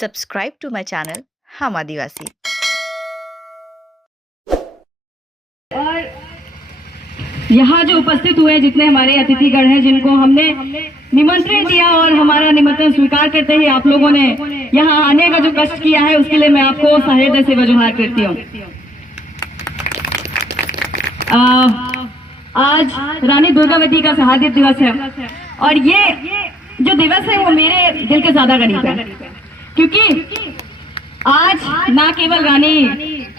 subscribe to my channel हम आदिवासी। और यहाँ जो उपस्थित हुए जितने हमारे अतिथिगण हैं, जिनको हमने निमंत्रण दिया और हमारा निमंत्रण स्वीकार करते ही आप लोगों ने यहाँ आने का जो कष्ट किया है, उसके लिए मैं आपको सहृदय से वजूहार करती हूँ। आज रानी दुर्गावती का शहादत दिवस है और ये जो दिवस है वो मेरे दिल के ज्यादा करीब है, क्योंकि आज ना केवल रानी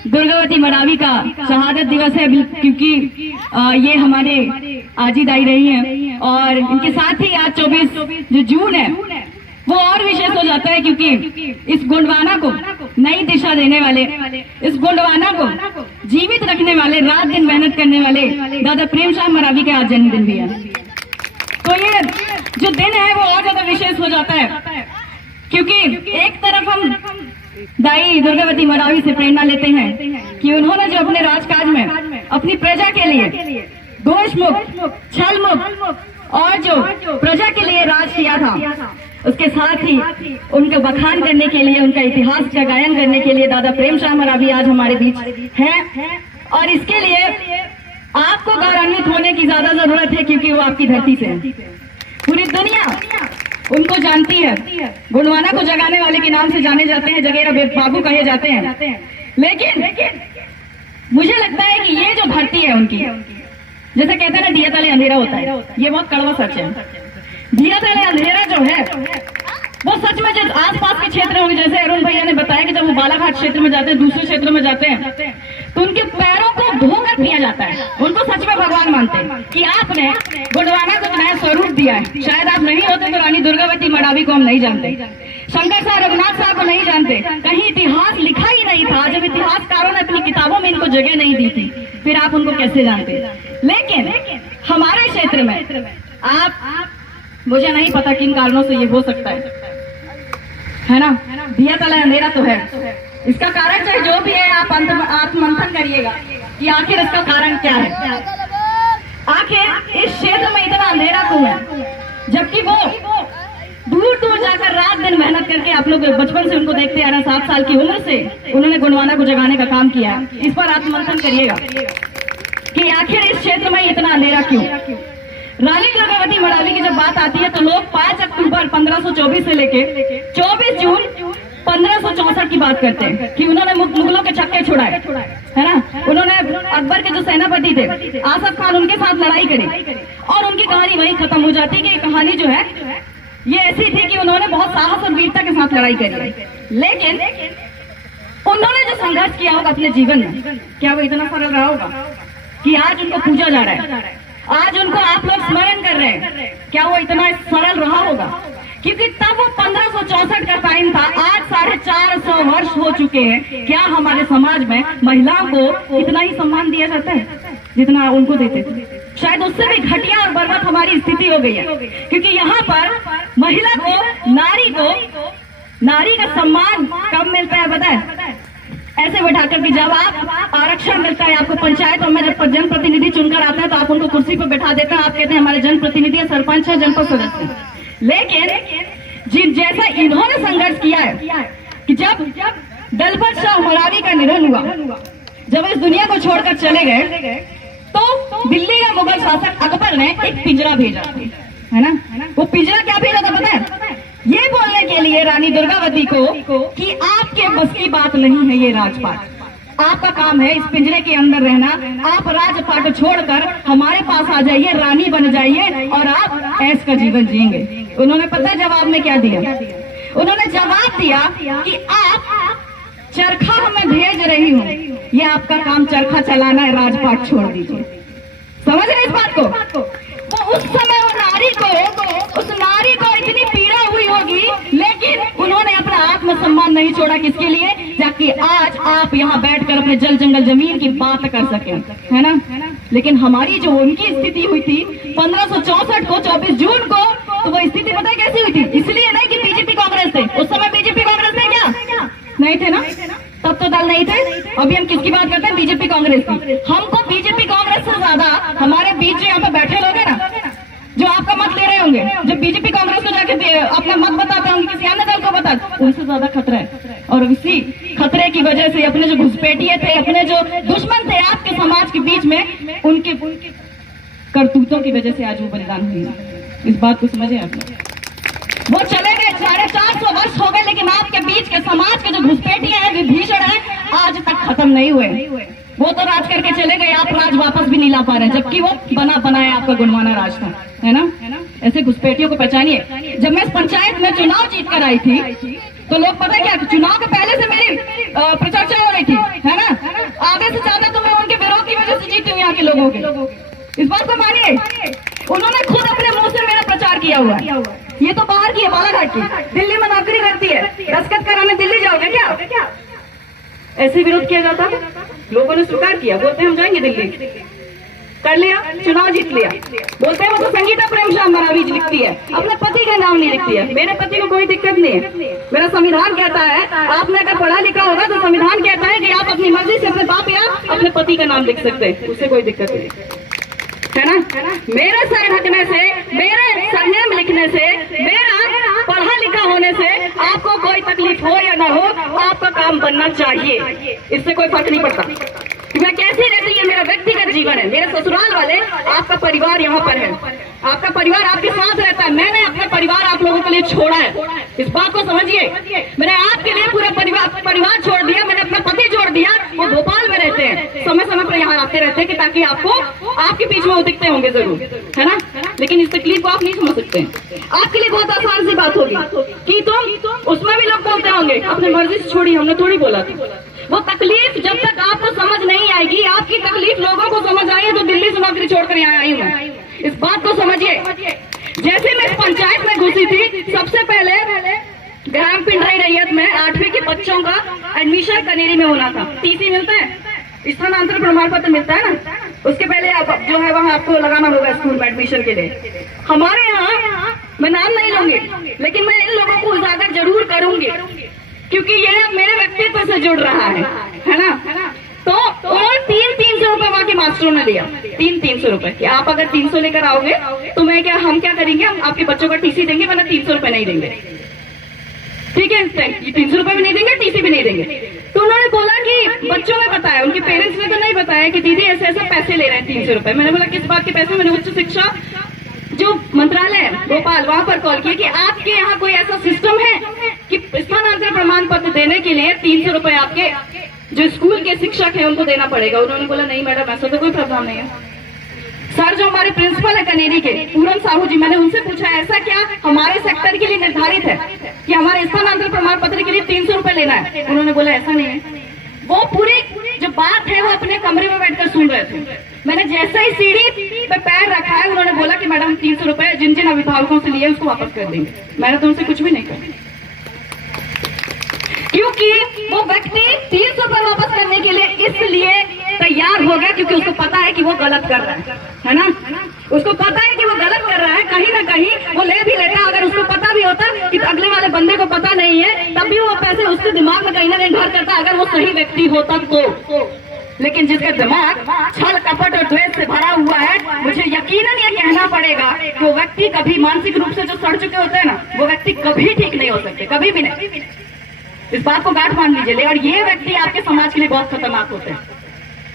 दुर्गावती मरावी का शहादत दिवस है, क्योंकि ये हमारे आजी दाई रही हैं, और इनके साथ ही आज 24 जो जून है वो और विशेष हो जाता है, क्योंकि इस गोंडवाना को नई दिशा देने वाले, इस गोंडवाना को जीवित रखने वाले, रात दिन मेहनत करने वाले दादा प्रेमचंद मरावी के आज जन्मदिन भी है। तो ये जो दिन है वो और ज्यादा विशेष हो जाता है, क्योंकि एक तरफ हम दाई दुर्गावती मरावी से प्रेरणा लेते हैं कि उन्होंने जो अपने राजकाज में अपनी प्रजा के लिए दोष मुक्त, छल मुक्त और जो प्रजा के लिए राज किया था, उसके साथ ही उनके बखान करने के लिए, उनका इतिहास का गायन करने के लिए दादा प्रेमचंद मरावी आज हमारे बीच हैं। और इसके लिए आपको गौरवान्वित होने की ज्यादा जरूरत है, क्योंकि वो आपकी धरती से पूरी दुनिया उनको जानती है। गोंडवाना को जगाने वाले के नाम से जाने जाते हैं, जगेरा बाबू कहे जाते हैं। लेकिन मुझे लगता है कि ये जो धरती है उनकी, जैसे कहते हैं ना दिया तले अंधेरा होता है, ये बहुत कड़वा सच है। दिया तले अंधेरा जो है वो सच में जो आसपास के क्षेत्र होंगे, जैसे अरुण भैया ने बताया कि जब वो बालाघाट क्षेत्र में जाते हैं, दूसरे क्षेत्रों में जाते हैं, तो उनके पैरों को धोकर दिया जाता है। उनको सच में भगवान मानते हैं कि आपने गोंडवाना को नया स्वरूप दिया है। शायद आप नहीं होते तो रानी दुर्गावती मरावी को हम नहीं जानते, शंकर साहब, रघुनाथ साहब को नहीं जानते, कहीं इतिहास लिखा ही नहीं था। जब इतिहासकारों ने अपनी किताबों में इनको जगह नहीं दी थी, फिर आप उनको कैसे जानते। लेकिन हमारे क्षेत्र में आप, मुझे नहीं पता किन कारणों से ये हो सकता है ना, दिया तला अंधेरा तो है। इसका कारण चाहे जो भी है, आप आत्ममंथन करिएगा कि आखिर इसका कारण क्या है। आखिर इस क्षेत्र में इतना अंधेरा क्यों है, जबकि वो दूर दूर जाकर रात दिन मेहनत करके, आप लोग बचपन से उनको देखते आ रहे हैं, 7 साल की उम्र से उन्होंने गोंडवाना को जगाने का काम किया है। इस पर आत्ममंथन करिएगा कि आखिर इस क्षेत्र में इतना अंधेरा क्यों। रानी दुर्गावती मरावी की जब बात आती है तो लोग 5 अक्टूबर 1524 से लेके 24 जून 1564 की बात करते हैं कि उन्होंने मुगलों के छक्के छुड़ाए, है ना। उन्होंने अकबर के जो सेनापति थे आसफ खान, उनके साथ लड़ाई करी और उनकी कहानी वहीं खत्म हो जाती है। कि कहानी जो है ये ऐसी थी कि उन्होंने बहुत साहस और वीरता के साथ लड़ाई करी, लेकिन उन्होंने जो संघर्ष किया होगा अपने जीवन में, क्या वो इतना सरल रहा होगा कि आज उनको पूजा जा रहा है, आज उनको आप लोग स्मरण कर रहे हैं, क्या वो इतना सरल रहा होगा। क्योंकि तब वो 1564 का टाइम था, आज 450 वर्ष हो चुके हैं। क्या हमारे समाज में महिलाओं को इतना ही सम्मान दिया जाता है जितना उनको देते थे? शायद उससे भी घटिया और बर्बाद हमारी स्थिति हो गई है, क्योंकि यहाँ पर महिला को, नारी का सम्मान कब मिलता है पता है? ऐसे बैठाकर कि जब आप आरक्षण मिलता है आपको पंचायतों में, जब जनप्रतिनिधि चुनकर आता है तो आप उनको कुर्सी पर बैठा देते हैं, आप कहते हैं हमारे जनप्रतिनिधि है, सरपंच है, जनपद सदस्य। लेकिन जैसा इन्होंने संघर्ष किया है कि जब दलपत शाह मरावी का निधन हुआ, जब इस दुनिया को छोड़कर चले गए, तो दिल्ली का मुगल शासक अकबर ने एक पिंजरा भेजा, है ना। वो पिंजरा क्या भेजा था पता है? ये बोलने के लिए रानी दुर्गावती को कि आपके बस की बात नहीं है ये राजपाट, आपका काम है इस पिंजरे के अंदर रहना, आप राजपाट छोड़कर हमारे पास आ जाइए, रानी बन जाइए और आप ऐश का जीवन जिएंगे। उन्होंने पता जवाब में क्या दिया? उन्होंने जवाब दिया कि आप चरखा हमें भेज रही हूँ, ये आपका काम चरखा चलाना है, राजपाट छोड़ दीजिए। समझ रहे इस बात को? वो उस समय उस नारी को इतनी पीड़ा हुई होगी, लेकिन उन्होंने अपना आत्मसम्मान नहीं छोड़ा। किसके लिए? ताकि आज आप यहाँ बैठकर अपने जल जंगल जमीन की बात कर सके, है ना। लेकिन हमारी जो उनकी स्थिति हुई थी 1564 को 24 जून को, तो वो स्थिति पता है कैसी हुई थी? इसलिए नहीं कि बीजेपी कांग्रेस थे, उस समय बीजेपी कांग्रेस थे क्या? नहीं थे ना, तब तो दल नहीं थे। अभी हम किसकी बात करते हैं? बीजेपी कांग्रेस की। हमको बीजेपी कांग्रेस से ज्यादा हमारे बीच जो यहाँ पे बैठे लोग हैं ना, जो आपका मत ले रहे होंगे, जो बीजेपी कांग्रेस को जाके अपना मत बताते होंगे, किसी अन्य दल को बताते, उनसे ज्यादा खतरा है। और इसी खतरे की वजह से अपने जो घुसपैठिए थे, अपने जो दुश्मन थे आपके समाज के बीच में, उनके करतूतों की वजह से आज वो बलिदान हुई। इस बात को समझे आप। वो चले गए, 450 वर्ष हो गए, लेकिन आपके बीच के समाज के जो घुसपैठिए हैं, विभीषण है, आज तक खत्म नहीं हुए। वो तो राज करके चले गए, आप राज वापस भी नहीं ला पा रहे, जबकि वो बना बनाया आपका गुणवाना राज था, है ना। ऐसे घुसपैठियों को पहचानिए। जब मैं इस पंचायत में चुनाव जीत कर आई थी, तो लोग पता है क्या, चुनाव के पहले से मेरी प्रचर्चा हो रही थी, है ना। आगे से ज्यादा तो मैं उनके विरोध की वजह से जीती हूँ यहाँ के लोगों के। इस बात को मानिए, उन्होंने खुद अपने मुंह से मेरा प्रचार किया हुआ है। ये तो बाहर की है, बालाघाट की, दिल्ली में नौकरी करती है, दस्तखत कराने दिल्ली जाओगे क्या? ऐसे विरोध किया जाता, लोगों ने स्वीकार किया, बोलते हैं हम जाएंगे दिल्ली, कर लिया, चुनाव जीत लिया। बोलते हैं वो तो संगीता प्रेम श्याम मरावी लिखती है, अपने पति का नाम नहीं लिखती है। मेरे पति को कोई दिक्कत नहीं है, मेरा संविधान कहता है, आपने अगर पढ़ा लिखा होगा तो संविधान कहता है कि आप अपनी मर्जी से अपने बाप या अपने पति का नाम लिख सकते हैं, उससे कोई दिक्कत नहीं, है ना। मेरे सर ढकने से, मेरे सरनेम लिखने से, मेरा पढ़ा लिखा होने से आपको कोई तकलीफ हो या ना हो, आपका काम बनना चाहिए, इससे कोई फर्क नहीं पड़ता मैं कैसी रहती है। मेरा व्यक्तिगत जीवन है, मेरे ससुराल वाले, आपका परिवार यहाँ पर है, आपका परिवार आपके साथ रहता है। मैंने अपना परिवार आप लोगों के लिए छोड़ा है, इस बात को समझिए। मैंने आपके लिए पूरा परिवार छोड़ दिया, मैंने अपना पति छोड़ दिया। वो भोपाल में रहते हैं, समय समय पर यहाँ आते रहते हैं कि ताकि आपको आपके बीच में वो दिखते होंगे जरूर, है ना। लेकिन इस तकलीफ को आप नहीं समझ सकते। आपके लिए बहुत आसान सी बात होगी कि तुम, उसमें भी लोग बोलते होंगे अपनी मर्जी से छोड़ी, हमने थोड़ी बोला था। वो तकलीफ जब तक आपको समझ नहीं आएगी, आपकी तकलीफ लोगों को समझ आई है तो दिल्ली से नौकरी छोड़कर यहाँ आई हूँ, इस बात को समझिए। जैसे मैं पंचायत में घुसी थी, सबसे पहले ग्राम पिंडराई रैयत में 8वीं के बच्चों का एडमिशन कनेरी में होना था। टीसी मिलता है, स्थानांतरण प्रमाण पत्र मिलता है ना, उसके पहले आप जो है वहाँ आपको लगाना होगा स्कूल में एडमिशन के लिए। हमारे यहाँ, मैं नाम नहीं लूंगी, लेकिन मैं इन लोगों को उजागर जरूर करूंगी, क्योंकि ये मेरे व्यक्तित्व से जुड़ रहा है ना। तो और 300 रुपए वहाँ के मास्टरों ने दिया, 300 रुपए कि आप अगर 300 लेकर आओगे तो मैं क्या, हम क्या करेंगे, हम आपके बच्चों का टीसी देंगे, वरना 300 रुपए नहीं देंगे। ठीक है, 300 रुपए भी नहीं देंगे, टीसी भी नहीं देंगे। तो उन्होंने बोला कि बच्चों ने बताया, उनके पेरेंट्स ने तो नहीं बताया कि दीदी ऐसे ऐसे पैसे ले रहे हैं 300 रुपए। मैंने बोला किस बात के पैसे? मैंने उच्च शिक्षा जो मंत्रालय है भोपाल, वहां पर कॉल किया कि आपके यहाँ कोई ऐसा सिस्टम है कि स्थानांतरण प्रमाण पत्र देने के लिए 300 रुपए आपके जो स्कूल के शिक्षक है उनको देना पड़ेगा। उन्होंने बोला नहीं मैडम, ऐसा तो कोई प्रावधान नहीं है। सर जो हमारे प्रिंसिपल है कनेरी के, पूरन साहू जी, मैंने उनसे पूछा ऐसा क्या हमारे सेक्टर के लिए निर्धारित है कि हमारे स्थानांतरण प्रमाण पत्र के लिए 300 रुपए लेना है? उन्होंने बोला ऐसा नहीं है। वो पूरी जो बात है वो अपने कमरे में बैठकर सुन रहे थे। मैंने जैसे ही सीढ़ी पे पैर रखा है, उन्होंने बोला कि मैडम 300 रुपए जिन जिन अभिभावकों से लिए उसको वापस कर देंगे। मैंने तो उनसे कुछ भी नहीं कहा, क्योंकि वो व्यक्ति 300 रुपए वापस करने के लिए इसलिए तैयार हो गया क्योंकि उसको पता है कि वो गलत कर रहा है ना। उसको पता है कि वो गलत कर रहा है, कहीं ना कहीं वो ले भी लेता। अगर उसको पता भी होता कि अगले वाले बंदे को पता नहीं है, तब भी वो पैसे उसके दिमाग में कहीं ना कहीं घर करता, अगर वो सही व्यक्ति होता तो। लेकिन जिसका दिमाग छल कपट और द्वेष से भरा हुआ है, मुझे यकीनन ये कहना पड़ेगा कि वो व्यक्ति कभी मानसिक रूप से जो सड़ चुके होते हैं ना, वो व्यक्ति कभी ठीक नहीं हो सकते, कभी भी नहीं। इस बात को गांठ मान लीजिए। और ये व्यक्ति आपके समाज के लिए बहुत खतरनाक होते हैं,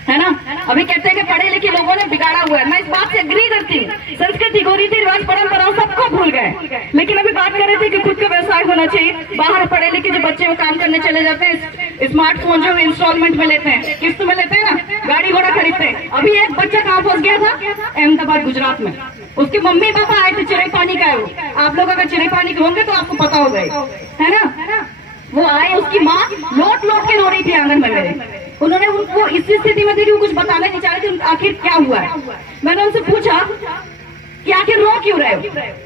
है ना। अभी कहते हैं कि पढ़े लिखे लोगों ने बिगाड़ा हुआ है, मैं इस बात से एग्री करती हूँ। संस्कृति को, रीति रिवाज, परंपराओं सबको भूल गए। लेकिन अभी बात कर रहे थे कि खुद का व्यवसाय होना चाहिए। बाहर पढ़े लिखे जो बच्चे वो काम करने चले जाते हैं, स्मार्टफोन जो इंस्टॉलमेंट में लेते हैं, किस्त में लेते हैं ना, गाड़ी घोड़ा खरीदते हैं। अभी एक बच्चा कहाँ फंस गया था? अहमदाबाद, गुजरात में। उसके मम्मी पापा आए थे, चिड़ई पानी का है वो। आप लोग अगर चिड़ई पानी के होंगे तो आपको पता होगा, है ना। वो आए, उसकी माँ लोट लोट के रो रही थी आंगन में मेरे। उन्होंने उनको इस स्थिति में देखी, वो कुछ बताने नहीं चाह रहे थे आखिर क्या हुआ है। मैंने उनसे पूछा कि आखिर रो क्यों रहे हो?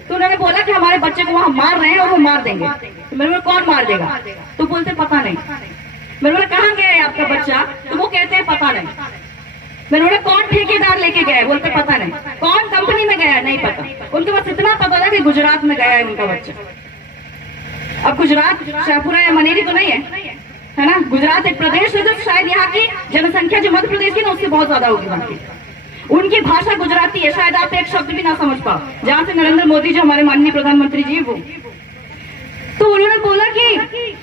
तो उन्होंने बोला कि हमारे बच्चे को वहाँ मार रहे हैं और वो मार देंगे। तो मैंने बोला कौन मार देगा? तो बोलते पता नहीं। मैंने बोला कहाँ गया है आपका बच्चा? तो वो कहते हैं पता नहीं। मैंने बोला कौन ठेकेदार लेके गया है? बोलते पता नहीं। कौन कंपनी में गया है? नहीं पता। उनके पास इतना पता था कि गुजरात में गया है उनका बच्चा। अब गुजरात शाहपुरा या मनेरी तो नहीं है ना। गुजरात एक प्रदेश है जो शायद यहाँ की जनसंख्या जो मध्य प्रदेश की ना उससे बहुत ज्यादा होगी वहाँ की। उनकी भाषा गुजराती है, शायद आप एक शब्द भी ना समझ पाओ। जहाँ से नरेंद्र मोदी जो हमारे माननीय प्रधानमंत्री जी वो तो उन्होंने बोला कि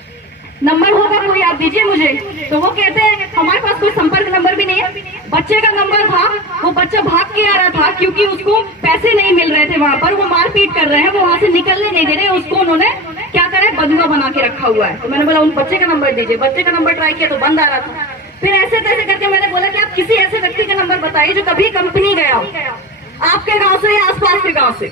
नंबर होगा कोई आप दीजिए मुझे। तो वो कहते हैं हमारे पास कोई संपर्क नंबर भी नहीं है। बच्चे का नंबर था, वो बच्चा भाग के आ रहा था क्योंकि उसको पैसे नहीं मिल रहे थे वहाँ पर, वो मारपीट कर रहे हैं, वो वहाँ से निकलने नहीं दे रहे। उसको उन्होंने क्या करा है, बंधुआ बना के रखा हुआ है। तो मैंने बोला उन बच्चे का नंबर दीजिए। बच्चे का नंबर ट्राई किया तो बंद आ रहा था। फिर ऐसे तैसे करके मैंने बोला कि आप किसी ऐसे व्यक्ति का नंबर बताइए जो कभी कंपनी गया हो, आपके गाँव से या आसपास के गाँव से।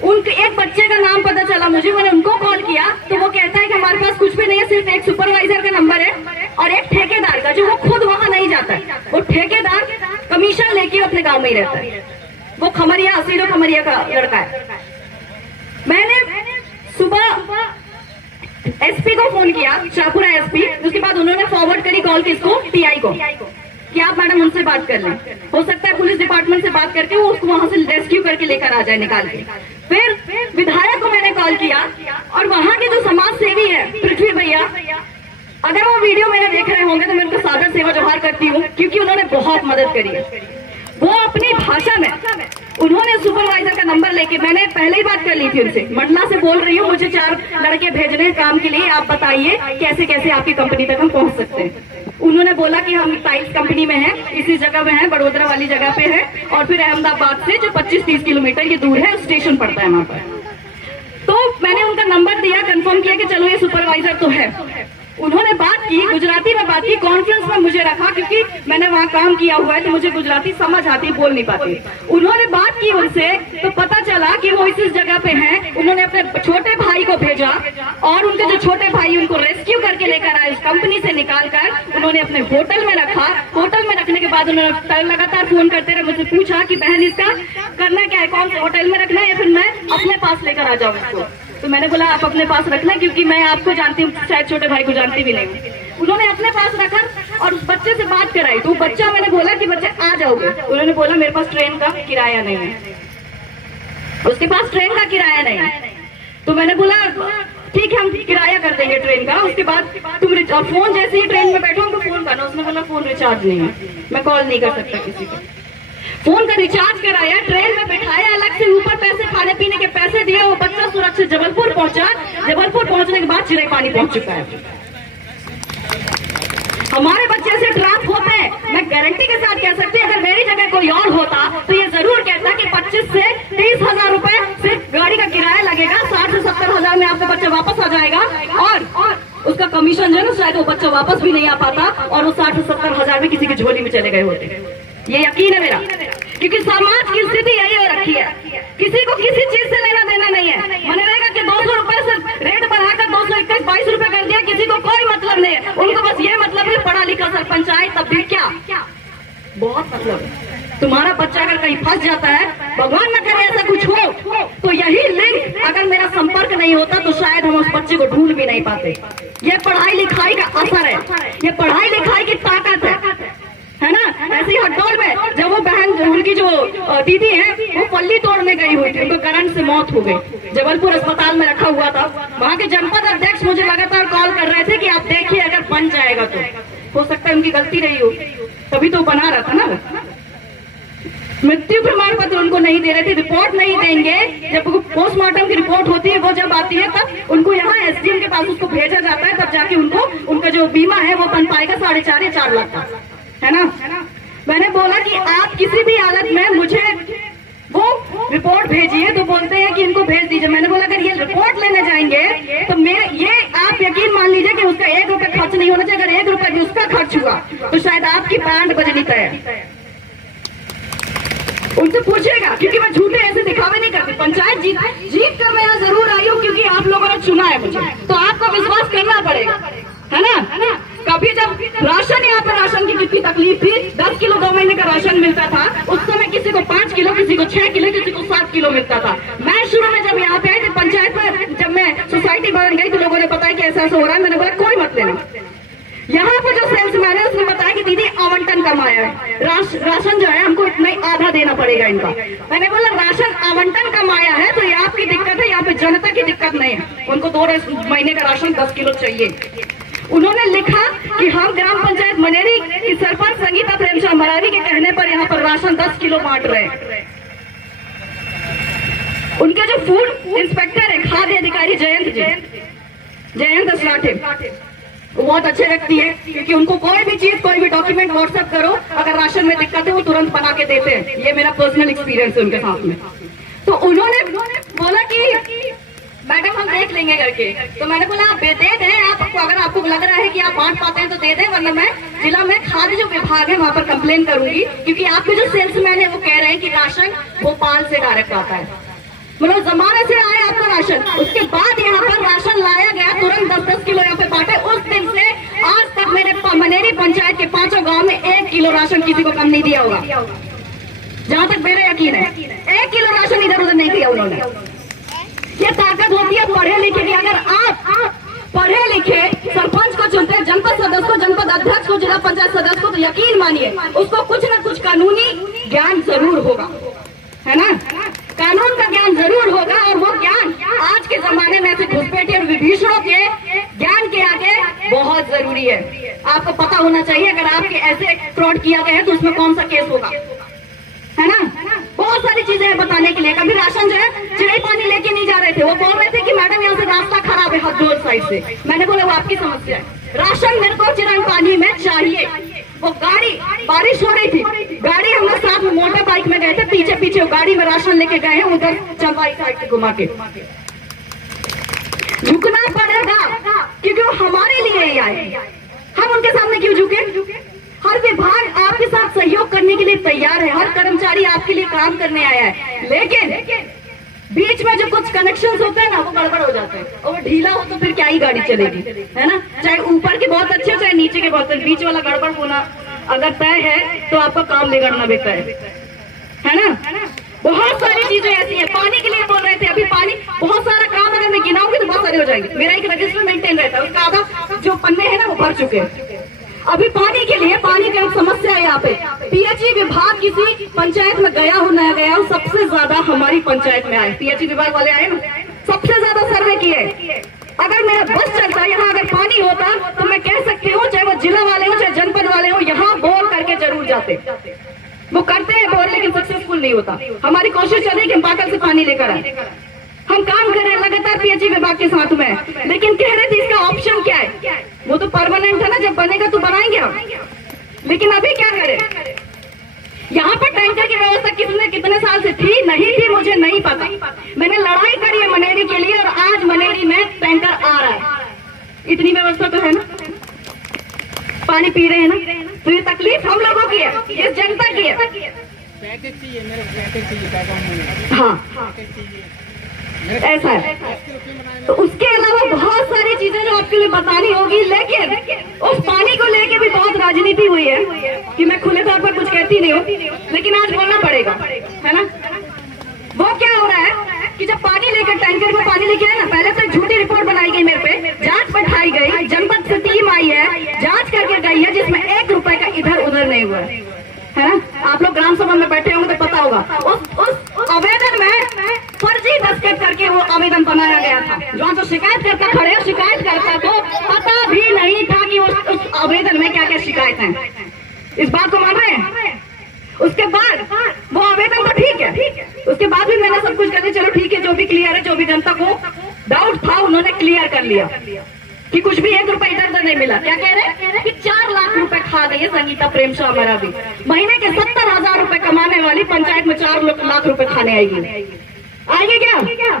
उनके एक बच्चे का नाम पता चला मुझे, मैंने उनको कॉल किया तो वो कहता है कि हमारे पास कुछ भी नहीं है, सिर्फ एक सुपरवाइजर का नंबर है और एक ठेकेदार का, जो वो खुद वहां नहीं जाता है। वो ठेकेदार कमीशन लेके अपने गांव में ही रहता है। वो खमरिया, असीरो खमरिया का लड़का है। मैंने सुबह एसपी को फोन किया, शाहपुरा एसपी। उसके बाद उन्होंने फॉरवर्ड करी कॉल किसको, टीआई को, कि आप मैडम उनसे बात कर लें, हो सकता है पुलिस डिपार्टमेंट से बात करके वो उसको वहां से रेस्क्यू करके लेकर आ जाए निकाल के। फिर विधायक को मैंने कॉल किया और वहां के जो समाज सेवी है पृथ्वी भैया, अगर वो वीडियो मेरे देख रहे होंगे तो मैं उनको सादर सेवा जोहार करती हूँ, क्योंकि उन्होंने बहुत मदद करी है। वो अपनी भाषा में उन्होंने सुपरवाइजर का नंबर लेके, मैंने पहले ही बात कर ली थी उनसे, मंडला से बोल रही हूँ, मुझे 4 लड़के भेजने हैं काम के लिए, आप बताइए कैसे कैसे आपकी कंपनी तक हम पहुंच सकते हैं। उन्होंने बोला कि हम टाइल्स कंपनी में है, इसी जगह में है, बड़ोदरा वाली जगह पे है, और फिर अहमदाबाद से जो 25-30 किलोमीटर ये दूर है, स्टेशन पड़ता है वहां पर। तो मैंने उनका नंबर दिया, कंफर्म किया कि चलो ये सुपरवाइजर तो है। उन्होंने बात की, गुजराती में बात की, कॉन्फ्रेंस में मुझे रखा क्योंकि मैंने वहाँ काम किया हुआ है तो मुझे गुजराती समझ आती, बोल नहीं पाती। उन्होंने बात की उनसे तो पता चला कि वो इस जगह पे हैं। उन्होंने अपने छोटे भाई को भेजा और उनके जो छोटे भाई उनको रेस्क्यू करके लेकर आए, उस कंपनी से निकाल कर उन्होंने अपने होटल में रखा। होटल में रखने के बाद उन्होंने लगातार फोन करते रहे, मुझसे पूछा कि बहन इसका करना क्या है, कौन से होटल में रखना है या फिर मैं अपने पास लेकर आ जाऊँ इसको। तो मैंने बोला आप अपने पास रखना, क्योंकि मैं आपको जानती हूँ, शायद छोटे भाई को जानती भी नहीं। उन्होंने अपने पास रखा और उस बच्चे से बात कराई। तो बच्चा, मैंने बोला कि बच्चे आ जाओगे, उन्होंने बोला मेरे पास ट्रेन का किराया नहीं है, उसके पास ट्रेन का किराया नहीं है। तो मैंने बोला ठीक है हम किराया कर देंगे ट्रेन का, उसके बाद तुम फोन जैसे ही ट्रेन में बैठो हमको फोन करना। उसने बोला फोन रिचार्ज नहीं है, मैं कॉल नहीं कर सकता किसी को। फोन का रिचार्ज कराया, ट्रेन में बैठाया, अलग से ऊपर पैसे, खाने पीने के पैसे दिए। वो बच्चा सुरक्षित जबलपुर पहुंचा। जबलपुर पहुंचने के बाद चिड़ई पानी पहुंच चुका है। हमारे बच्चे ऐसे ट्रैप होते हैं, मैं गारंटी के साथ कह सकती हूँ, अगर मेरी जगह कोई और होता तो ये जरूर कहता कि 25 से 30 हजार रुपए सिर्फ गाड़ी का किराया लगेगा, 60 से 70 हजार में आपका बच्चा वापस आ जाएगा और उसका कमीशन जो है ना, शायद वो बच्चा वापस भी नहीं आ पाता और वो 60 से 70 हजार में किसी की झोली में चले गए होते। ये यकीन है मेरा, क्योंकि समाज की स्थिति यही हो रखी है, किसी को किसी चीज से लेना देना नहीं है। मनरेगा के 200 रुपए से रेट बढ़ाकर 221-22 रुपए कर दिया, किसी को कोई मतलब नहीं है। उनको बस ये मतलब है पढ़ा लिखा सरपंच आए तब भी क्या बहुत मतलब है। तुम्हारा बच्चा अगर कहीं फंस जाता है, भगवान न करे ऐसा कुछ हो, तो यही लिंक अगर मेरा संपर्क नहीं होता तो शायद हम उस बच्चे को ढूंढ भी नहीं पाते। ये पढ़ाई लिखाई का असर है, ये पढ़ाई लिखाई की ताकत है ना। ऐसे ही हटडोल में जब वो बहन, उनकी जो दीदी है, वो पल्ली तोड़ने गई हुई थी, उनको करंट से मौत हो गई, जबलपुर अस्पताल में रखा हुआ था। वहाँ के जनपद अध्यक्ष मुझे लगातार कॉल कर रहे थे कि आप देखिए अगर बन जाएगा तो हो सकता है उनकी गलती रही हो, तभी तो बना रहा था ना वो। मृत्यु प्रमाण पत्र उनको नहीं दे रहे थे, रिपोर्ट नहीं देंगे। जब पोस्टमार्टम की रिपोर्ट होती है, वो जब आती है तब उनको यहाँ एसडीएम के पास उसको भेजा जाता है, तब जाके उनको उनका जो बीमा है वो बन पाएगा 4.5 या 4 लाख का, है ना। मैंने बोला कि आप किसी भी हालत में मुझे वो रिपोर्ट भेजिए, तो बोलते हैं कि इनको भेज दीजिए। मैंने बोला अगर ये रिपोर्ट लेने जाएंगे तो मेरे ये आप यकीन मान लीजिए कि उसका 1 रुपए खर्च नहीं होना चाहिए। अगर 1 रुपए भी उसका खर्च हुआ तो शायद आपकी बैंड बजनी तय है। उनसे पूछेगा, क्योंकि मैं झूठे ऐसे दिखावे नहीं करती। पंचायत जीत कर मैं यहाँ जरूर आई हूँ क्योंकि आप लोगों ने चुना है मुझे, तो आपको विश्वास करना पड़ेगा, है ना। कभी जब राशन, यहाँ पर राशन की कितनी तकलीफ थी, 10 किलो 2 महीने का राशन मिलता था, उस समय किसी को 5 किलो, किसी को 6 किलो, किसी को 7 किलो मिलता था। मैं शुरू में जब यहाँ पे आई थी पंचायत में, जब मैं सोसाइटी भवन गई तो लोगों ने बताया कि ऐसा ऐसा हो रहा है। मैंने बोला कोई मत लेना। यहाँ पर जो सेल्समैन है उसने बताया कि दीदी आवंटन कम आया है, राशन जो है हमको इतना ही आधा देना पड़ेगा इनका। मैंने बोला राशन आवंटन कम आया है तो ये आपकी दिक्कत है, यहाँ पे जनता की दिक्कत नहीं है। उनको 2 महीने का राशन 10 किलो चाहिए। उन्होंने लिखा कि हम ग्राम पंचायत मनेरी की सरपंच संगीता प्रेमशाह मरावी के कहने पर यहाँ पर राशन 10 किलो बांट रहे हैं। उनके जो फूड इंस्पेक्टर है, खाद्य अधिकारी जयंत सलाठे, वो बहुत अच्छे व्यक्ति है, क्योंकि उनको कोई भी चीज, कोई भी डॉक्यूमेंट व्हाट्सएप करो, अगर राशन में दिक्कत है वो तुरंत बना के देते हैं। ये मेरा पर्सनल एक्सपीरियंस है उनके साथ में। तो उन्होंने बोला कि मैडम हम देख लेंगे करके, तो मैंने बोला आप दे दें, आपको अगर आपको लग रहा है कि आप बांट पाते हैं तो दे दें, वरना मैं जिला में खाद्य जो विभाग है वहाँ पर कंप्लेन करूंगी, क्योंकि आपके जो सेल्समैन है वो कह रहे हैं कि राशन भोपाल से डायरेक्ट आता है। मतलब जमाने से आया आपका राशन, उसके बाद यहाँ पर राशन लाया गया, तुरंत 10-10 किलो यहाँ पे बांटे। उस दिन से आज तक मेरे मनेरी पंचायत के 5 गाँव में 1 किलो राशन किसी को कम नहीं दिया होगा, जहाँ तक मेरा यकीन है। 1 किलो राशन इधर उधर नहीं दिया उन्होंने। ये ताकत होती है पढ़े लिखे की। अगर आप पढ़े लिखे सरपंच को चुनते हैं, जनपद सदस्य को, जनपद अध्यक्ष को, जिला पंचायत सदस्य को, तो यकीन मानिए उसको कुछ न कुछ कानूनी ज्ञान जरूर होगा, है ना। कानून का ज्ञान जरूर होगा, और वो ज्ञान आज के जमाने में ऐसे घुसपैठिए और विभीषणों के ज्ञान के आगे बहुत जरूरी है। आपको पता होना चाहिए अगर आपके ऐसे फ्रॉड किया गया है तो उसमें कौन सा केस होगा, है ना। बहुत सारी चीजें हैं बताने के लिए। कभी राशन जो है चिड़ई पानी लेके नहीं जा रहे थे, वो बोल रहे थे कि मैडम यहाँ से रास्ता खराब है हथडोल साइड से। मैंने बोला वो आपकी समस्या है, राशन मेरे को चिड़ई पानी में चाहिए। वो गाड़ी, बारिश हो रही थी, गाड़ी हम लोग साथ में मोटर बाइक में गए थे, पीछे पीछे वो गाड़ी में राशन लेके गए हैं, उधर चंबाई साइड से घुमा के। झुकना पड़ेगा क्योंकि वो हमारे लिए ही आए, हम उनके सामने क्यों झुके। हर विभाग आपके साथ सहयोग करने के लिए तैयार है, हर कर्मचारी आपके लिए काम करने आया है, लेकिन बीच में जो कुछ कनेक्शंस होते हैं ना वो गड़बड़ हो जाते हैं, और वो ढीला हो तो फिर क्या ही गाड़ी चलेगी, है ना। चाहे ऊपर के बहुत अच्छे, चाहे नीचे के बहुत अच्छे, बीच वाला गड़बड़ होना अगर तय है तो आपका काम बिगड़ना भी तय है ना। बहुत सारी चीजें ऐसी है। पानी के लिए बोल रहे थे, अभी पानी बहुत सारा काम अगर मैं गिनाऊंगी तो बहुत सारे हो जाएंगे। मेरा एक रजिस्टर मेंटेन रहता है, उसका आधा जो पन्ने हैं ना वो भर चुके हैं। अभी पानी के लिए, पानी की समस्या है यहाँ पे। पीएचई विभाग किसी पंचायत में गया हो नया गया हो, सबसे ज्यादा हमारी पंचायत में आए, पीएचई विभाग वाले आए ना, सबसे ज्यादा सर्वे किए। अगर मेरा बस चलता, यहाँ अगर पानी होता तो मैं कह सकती हूँ, चाहे वो जिला वाले हो चाहे जनपद वाले हो, यहाँ बोल करके जरूर जाते। वो करते हैं बोल, लेकिन सक्सेसफुल नहीं होता। हमारी कोशिश चली कि हम पाकल से पानी लेकर आए, हम काम कर रहे हैं लगातार पीएचई विभाग के साथ में, लेकिन कह रहे थे इसका ऑप्शन क्या है। वो तो परमानेंट है ना, जब बनेगा तो बनाएंगे हम, लेकिन अभी क्या करें। यहाँ पर टैंकर की व्यवस्था कितने साल से थी, नहीं थी, मुझे नहीं पता। मैंने लड़ाई करी है मनेरी के लिए, और आज मनेरी में टैंकर आ रहा है। इतनी व्यवस्था तो है ना, पानी पी रहे हैं ना, तो ये तकलीफ हम लोगों की है, इस जनता की है। हाँ, ऐसा है। तो उसके अलावा बहुत सारी चीजें जो आपके लिए बतानी होगी, लेकिन उस पानी को लेके भी बहुत राजनीति हुई है कि मैं खुले तौर पर कुछ कहती नहीं हूँ, लेकिन आज बोलना पड़ेगा, है ना। वो क्या हो रहा है कि जब पानी लेकर टैंकर में पानी लेके आए ना, पहले तो झूठी रिपोर्ट बनाई गई मेरे पे, जांच बैठाई गई, जनपद से टीम आई है, जांच करके गई है, जिसमें 1 रुपए का इधर उधर नहीं हुआ है ना। आप लोग ग्राम सभा में बैठे होंगे तो पता होगा, उस आवेदन में फर्जी दस्तखत करके वो आवेदन बनाया गया था। जो शिकायत करता खड़े, शिकायत करता तो पता भी नहीं था कि उस आवेदन में क्या क्या शिकायत है। इस बात को मान रहे हैं। उसके बाद वो आवेदन तो ठीक है, उसके बाद भी मैंने सब कुछ करके चलो ठीक है, जो भी क्लियर है, जो भी जनता को डाउट था उन्होंने क्लियर कर लिया कि कुछ भी 1 रुपए इधर उधर नहीं मिला। क्या कह रहे हैं कि 4 लाख रुपए खा गई है संगीता प्रेम शाह मरावी। महीने के 70,000 रुपए कमाने वाली पंचायत में 4 लाख रुपए खाने आएगी क्या?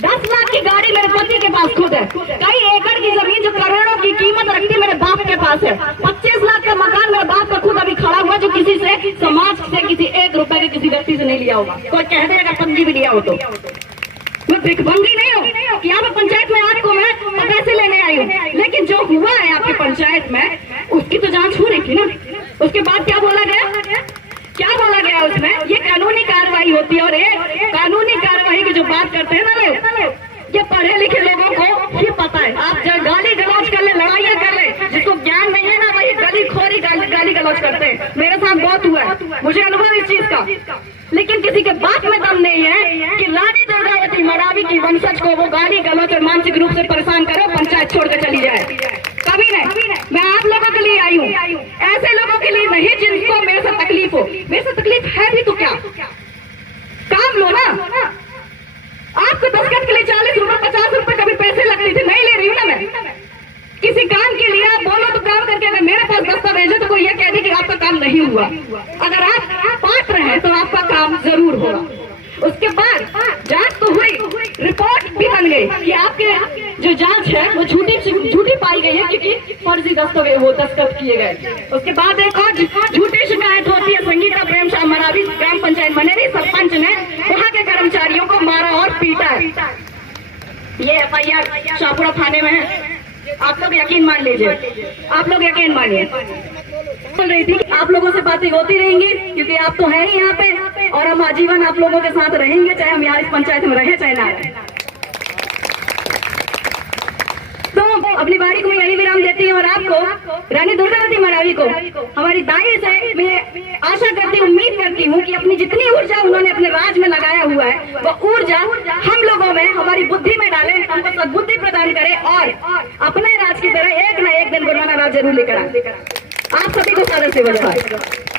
10 लाख की गाड़ी मेरे पति के पास खुद है, कई एकड़ की जमीन जो करोड़ों की कीमत रखती मेरे बाप के पास है, 25 लाख का मकान मेरे बाप का खुद अभी खड़ा हुआ, जो किसी से, समाज से, किसी 1 रुपए के किसी व्यक्ति से नहीं लिया होगा। कोई कह दे अगर पंजी भी लिया हो तो मैं भिखमंगी नहीं हूँ कि यहाँ पे पंचायत में आपको मैं पैसे लेने आई हूँ, लेकिन जो हुआ है आपकी पंचायत में उसकी तो जांच हो रही थी ना। उसके बाद क्या बोला गया उसमें, ये कानूनी कार्रवाई होती है, और ये कानूनी कार्रवाई की जो बात करते हैं ना लोग, ये पढ़े लिखे लोगों को ये पता है। आप जब गाली गलौज कर ले, लड़ाइयाँ कर ले, जिसको ज्ञान नहीं है ना वही गली खोरी गाली गलौज करते हैं। मेरे साथ बहुत हुआ है, मुझे अनुभव इस चीज का, लेकिन किसी के बात में दम नहीं है कि रानी दुर्गावती मरावी की वंशज को वो गाली गलौज और मानसिक रूप से परेशान करे, पंचायत छोड़कर चली जाए। कभी नहीं। मैं आप लोगों के लिए आई हूँ, ऐसे लोगों के लिए नहीं जिनको मेरे से तकलीफ हो। मेरे से तकलीफ है भी तो क्या, काम लो ना। करके अगर मेरे पास दस्तावेज है तो कोई ये कह दे कि आपका काम नहीं हुआ। अगर आप पात्र हैं तो आपका काम जरूर होगा। उसके बाद जांच तो हुई, रिपोर्ट भी बन गई कि आपके जो जांच है वो झूठी पाई गई है क्योंकि फर्जी दस्तावेज वो दस्तखत किए गए। उसके बाद एक और झूठी शिकायत होती है संगीता प्रेम शाह मरावी ग्राम पंचायत मनेरी सरपंच ने वहाँ के कर्मचारियों को मारा और पीटा है। ये FIR शाहपुरा थाने में है। आप लोग यकीन मान लीजिए, आप लोग यकीन मानिए। बोल रही थी कि आप लोगों से बातें होती रहेंगी क्योंकि आप तो हैं ही यहाँ पे और हम आजीवन आप लोगों के साथ रहेंगे, चाहे हम यहाँ इस पंचायत में रहे चाहे ना रहे। तो अपनी बारी को मैं यही विराम देती हूँ और आपको रानी दुर्गावती मरावी को हमारी दाई से मैं आशा करती हूँ, उम्मीद करती हूँ कि अपनी जितनी ऊर्जा उन्होंने अपने राज में लगाया हुआ है वो ऊर्जा हम लोगों में हमारी बुद्धि में डालें, हमको सद्बुद्धि प्रदान करें और अपने राज की तरह एक ना एक दिन गुरुवाना राज जरूर लेकर आए। आप सभी को सादर से बधाई।